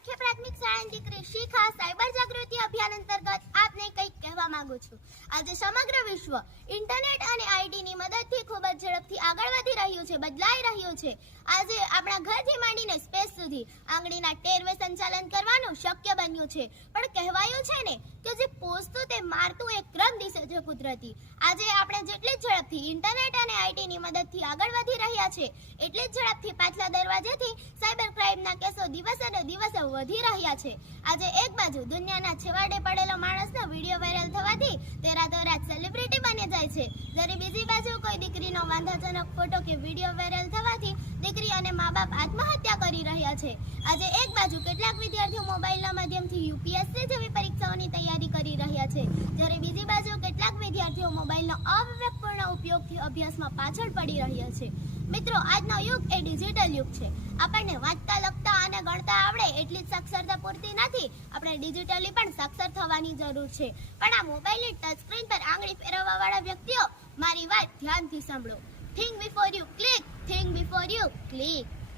મુખ્ય પ્રાથમિક શાળાની દીકરી શિખા સાયબર જાગૃતિ અભિયાન અંતર્ગત આપને કંઈક કહેવા માંગુ છું. આજે સમગ્ર વિશ્વ ઇન્ટરનેટ અને આઈટીની મદદથી ખૂબ જ ઝડપથી આગળ વધી રહ્યું છે, બદલાઈ રહ્યું છે. આજે આપણા ઘરથી માંડીને સ્પેસ સુધી આંગળીના ટેરવે સંચાલન કરવાનું શક્ય બન્યું છે. કહેવાયું છે ને કે જે પોષતું તે મારતું એક ક્રમ દિશે છે કુદરતી. આજે આપણે જેટલી જ ઝડપથી ઇન્ટરનેટ અને આઈટીની મદદથી આગળ વધી રહ્યા છે, એટલી જ ઝડપથી પાછલા દરવાજેથી સાયબર ક્રાઇમના કેસો દિવસે ને દિવસે વધી રહ્યા છે. આજે એક બાજુ દુનિયાના છેવાડે પડેલો માણસનો વીડિયો વાયરલ થવાથી તે રાતોરાત સેલિબ્રિટી બની જાય છે. જ્યારે બીજી બાજુ કોઈ દીકરીનો વાંધાજનક ફોટો કે વીડિયો વાયરલ થવાથી દીકરી અને મા બાપ આત્મહત્યા કરી રહ્યા છે. આજે એક બાજુ કેટલાક વિદ્યાર્થીઓ મોબાઈલના માધ્યમથી યુપીએસસી જેવી પરીક્ષાઓની તૈયારી કરી રહ્યા છે જ્યારે બીજી બાજુ કેટલાક વિદ્યાર્થીઓ મોબાઈલનો અવિવેકપૂર્ણ ઉપયોગથી અભ્યાસમાં પાછળ પડી રહ્યા છે. મિત્રો, આજનો યુગ એ ડિજિટલ યુગ છે. આપણને વાંચતા, લખતા અને ગણતા આવડે એટલી જ સાક્ષરતા પૂરતી નથી. આપણે ડિજિટલી પણ સાક્ષર થવાની જરૂર છે. પણ આ મોબાઈલની ટચ સ્ક્રીન પર આંગળી ફેરવવાવાળા વ્યક્તિઓ, મારી વાત ધ્યાનથી સાંભળો. Think before you click think before you click